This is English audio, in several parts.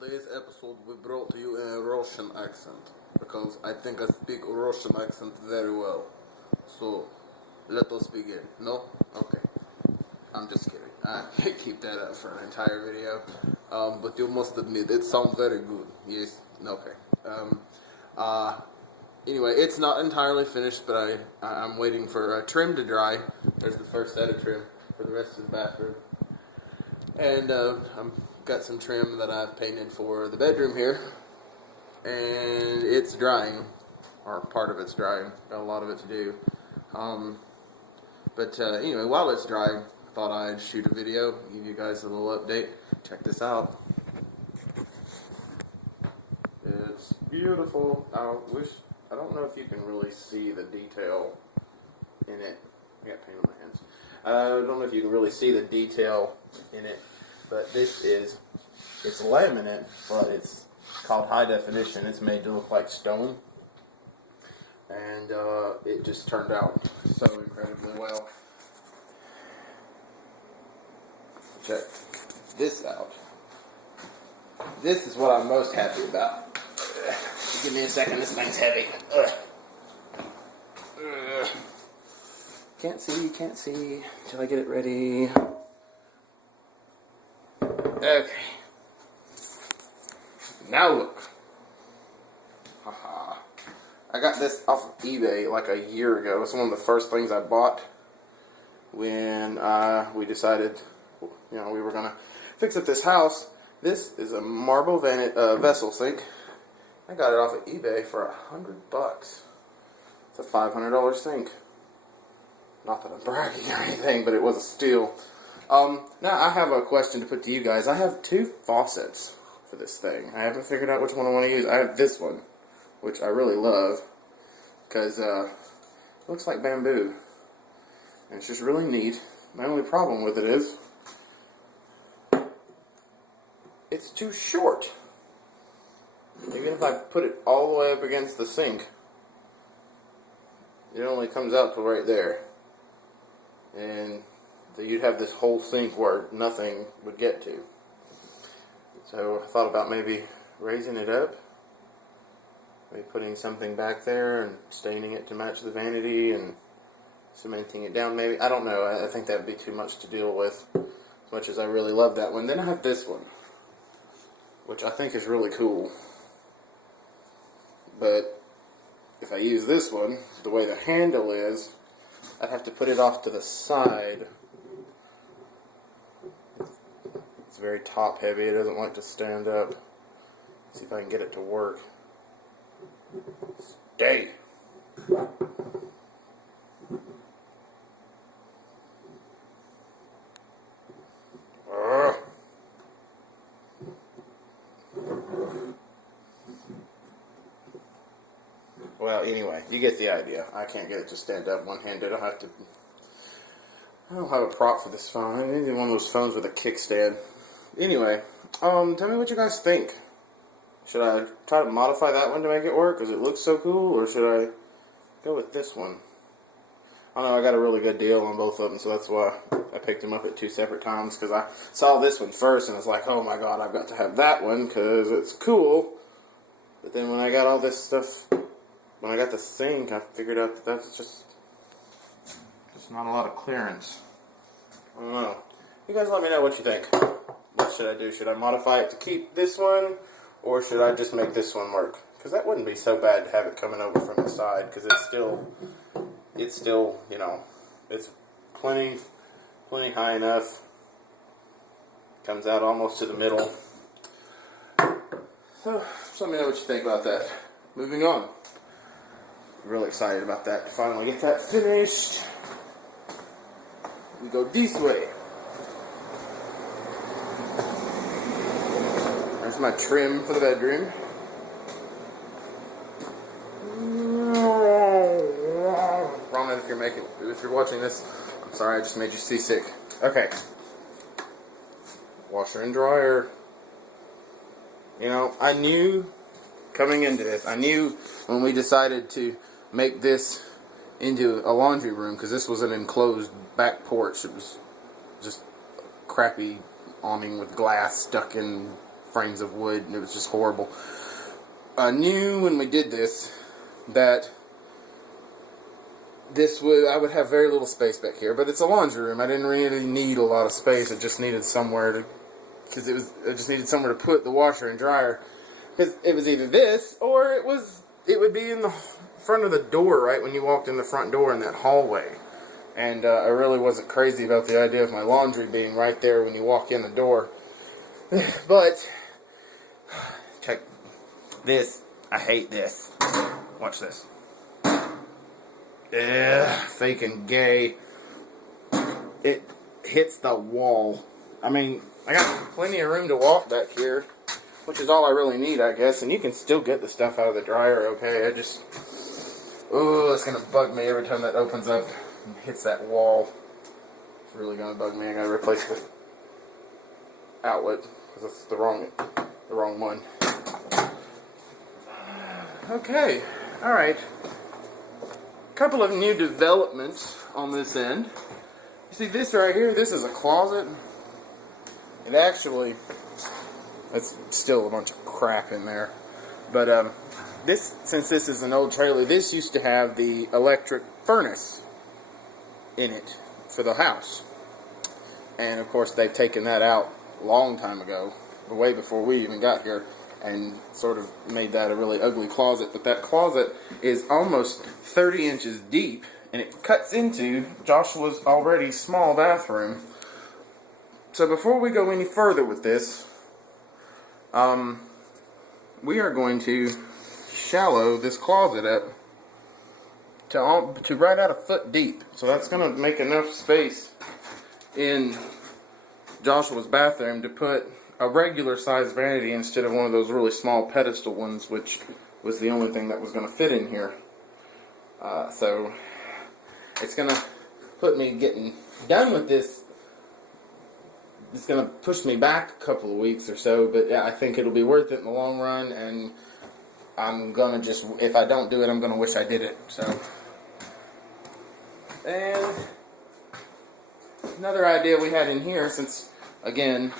Today's episode we brought to you in a Russian accent because I think I speak Russian accent very well. So let us begin. No? Okay. I'm just kidding. I keep that up for an entire video. But you must admit it sounds very good. Yes. Okay. Anyway, it's not entirely finished, but I'm waiting for trim to dry. There's the first set of trim for the rest of the bathroom. And I've got some trim that I've painted for the bedroom here. And it's drying. Or part of it's drying. Got a lot of it to do. Anyway, while it's drying, I thought I'd shoot a video, give you guys a little update. Check this out. It's beautiful. I don't know if you can really see the detail in it. I got paint on my hands. I don't know if you can really see the detail in it, but it's laminate, but it's called high definition. It's made to look like stone, and it just turned out so incredibly well. Check this out. This is what I'm most happy about. Give me a second, this thing's heavy. Can't see till I get it ready. Okay. Now look. Haha. I got this off of eBay like a year ago. It's one of the first things I bought when we decided, we were gonna fix up this house. This is a marble vessel sink. I got it off of eBay for $100. It's a $500 sink. Not that I'm bragging or anything, but it was a steal. Now I have a question to put to you guys. I have two faucets for this thing. I haven't figured out which one I want to use. I have this one, which I really love, because it looks like bamboo. And it's just really neat. My only problem with it is it's too short. Even if I put it all the way up against the sink, it only comes out to right there. And so you'd have this whole sink where nothing would get to. So I thought about maybe raising it up, maybe putting something back there and staining it to match the vanity and cementing it down maybe. I don't know. I think that would be too much to deal with, as much as I really love that one. Then I have this one, which I think is really cool. But if I use this one, the way the handle is, I'd have to put it off to the side. It's very top heavy. It doesn't like to stand up. See if I can get it to work. Stay. Well, anyway, you get the idea. I can't get it to stand up one-handed. I don't have a prop for this phone. I need one of those phones with a kickstand. Anyway, tell me what you guys think. Should I try to modify that one to make it work because it looks so cool, or should I go with this one? I don't know, I got a really good deal on both of them, so that's why I picked them up at two separate times, because I saw this one first and I was like, oh my god, I've got to have that one because it's cool. But then when I got all this stuff, when I got the sink, I figured out that that's just not a lot of clearance. I don't know. You guys let me know what you think. What should I do? Should I modify it to keep this one, or should I just make this one work? Because that wouldn't be so bad to have it coming over from the side, because it's still, it's plenty high enough. Comes out almost to the middle. So, just let me know what you think about that. Moving on. Really excited about that. To finally get that finished. We go this way. There's my trim for the bedroom. Roman, if you're watching this, I'm sorry, I just made you seasick. Okay. Washer and dryer. I knew coming into this, I knew when we decided to make this into a laundry room, because this was an enclosed back porch. It was just crappy awning with glass stuck in frames of wood, and it was just horrible. I knew when we did this that I would have very little space back here, but it's a laundry room. I didn't really need a lot of space. I just needed somewhere to, I just needed somewhere to put the washer and dryer. Because it was either this, or it would be in the front of the door, right when you walked in the front door in that hallway. And I really wasn't crazy about the idea of my laundry being right there when you walk in the door. But, check this. I hate this. Watch this. Fake and gay. It hits the wall. I mean, I got plenty of room to walk back here, which is all I really need, I guess. And you can still get the stuff out of the dryer, okay? It's gonna bug me every time that opens up and hits that wall. It's really gonna bug me. I gotta replace the outlet because that's the wrong one. Okay, all right. Couple of new developments on this end. You see this right here? This is a closet. It actually, it's still a bunch of crap in there. But since this is an old trailer, this used to have the electric furnace in it for the house. And of course they've taken that out a long time ago, way before we even got here, and sort of made that a really ugly closet. But that closet is almost 30 inches deep, and it cuts into Joshua's already small bathroom. So before we go any further with this, we are going to shallow this closet up to right at a foot deep. So that's going to make enough space in Joshua's bathroom to put a regular size vanity instead of one of those really small pedestal ones, which was the only thing that was going to fit in here. So it's going to put me getting done with this. It's going to push me back a couple of weeks or so, but yeah, I think it'll be worth it in the long run, and I'm going to just, if I don't do it, I'm going to wish I did it. So, and another idea we had in here, since, again,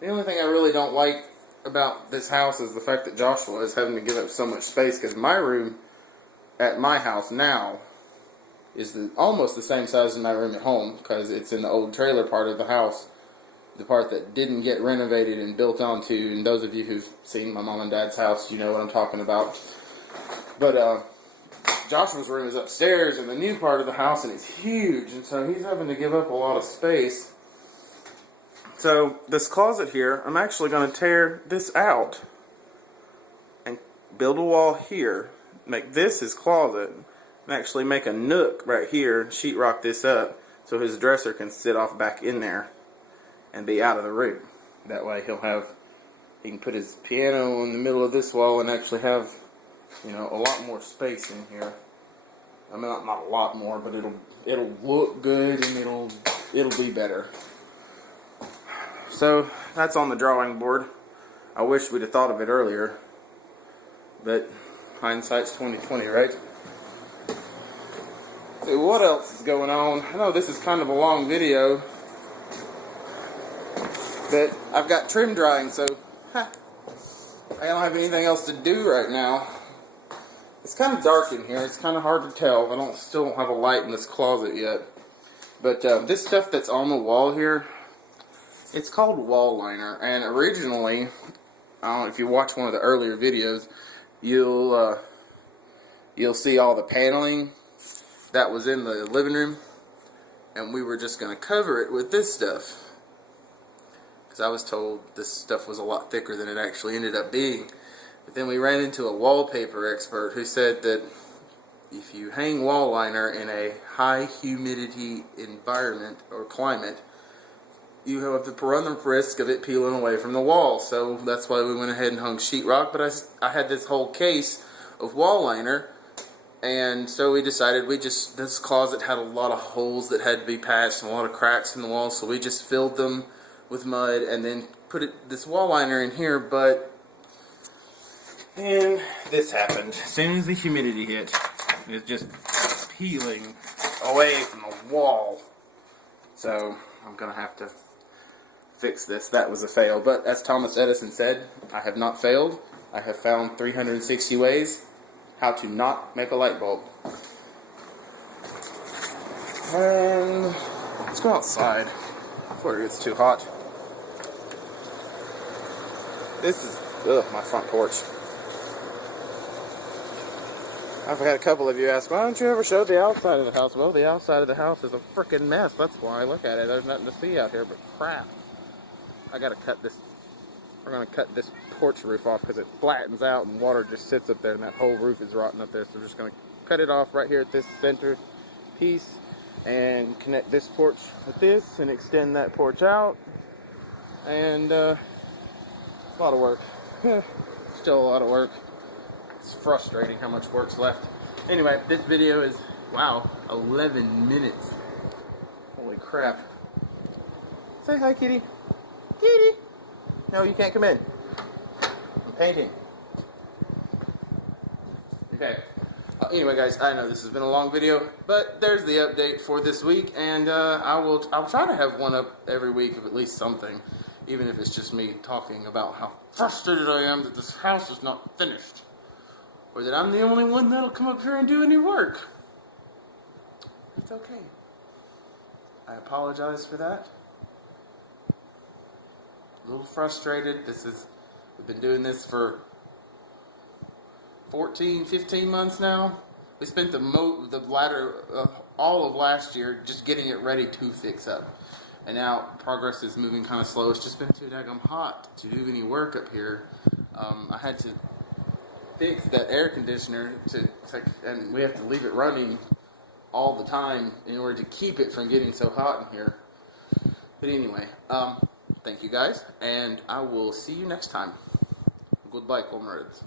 the only thing I really don't like about this house is the fact that Joshua is having to give up so much space, because my room at my house now is almost the same size as my room at home, because it's in the old trailer part of the house, the part that didn't get renovated and built onto. And those of you who've seen my mom and dad's house, you know what I'm talking about. But Joshua's room is upstairs in the new part of the house, and it's huge, and so he's having to give up a lot of space. So this closet here, I'm actually going to tear this out and build a wall here, make this his closet, and actually make a nook right here, sheetrock this up so his dresser can sit off back in there and be out of the room. That way he can put his piano in the middle of this wall and actually have, you know, a lot more space in here. I mean, not a lot more, but it'll look good, and it'll be better. So that's on the drawing board. I wish we'd have thought of it earlier, but hindsight's 20/20, right? So what else is going on? I know this is kind of a long video, but I've got trim drying, so I don't have anything else to do right now. It's kind of dark in here. It's kind of hard to tell. I still don't have a light in this closet yet. But this stuff that's on the wall here, it's called wall liner. And originally, I don't know if you watch one of the earlier videos, you'll see all the paneling that was in the living room, and we were just going to cover it with this stuff, because I was told this stuff was a lot thicker than it actually ended up being. But then we ran into a wallpaper expert who said that if you hang wall liner in a high humidity environment or climate, you have to run the risk of it peeling away from the wall. So that's why we went ahead and hung sheetrock. But I had this whole case of wall liner, and so we decided this closet had a lot of holes that had to be patched and a lot of cracks in the wall, so we just filled them with mud and then put this wall liner in here. And this happened. As soon as the humidity hit, it was just peeling away from the wall. So I'm gonna have to fix this. That was a fail. But as Thomas Edison said, I have not failed. I have found 360 ways how to not make a light bulb. And let's go outside before it gets too hot. This is my front porch. I've had a couple of you ask, why don't you ever show the outside of the house? Well, the outside of the house is a freaking mess. That's why I look at it. There's nothing to see out here but crap. I gotta cut this. We're gonna cut this porch roof off because it flattens out and water just sits up there and that whole roof is rotting up there. So we're just gonna cut it off right here at this center piece and connect this porch with this and extend that porch out. And it's a lot of work. Still a lot of work. It's frustrating how much work's left. Anyway, this video is, wow, 11 minutes. Holy crap. Say hi, kitty. Kitty! No, you can't come in. I'm painting. Okay. Anyway, guys, I know this has been a long video, but there's the update for this week, and I'll try to have one up every week of at least something, even if it's just me talking about how frustrated I am that this house is not finished. Or that I'm the only one that'll come up here and do any work. It's okay. I apologize for that. A little frustrated. We've been doing this for 14, 15 months now. We spent the latter, all of last year just getting it ready to fix up. And now progress is moving kind of slow. It's just been too daggum hot to do any work up here. I had to fix that air conditioner and we have to leave it running all the time in order to keep it from getting so hot in here. But anyway, thank you guys, and I will see you next time. Goodbye, comrades.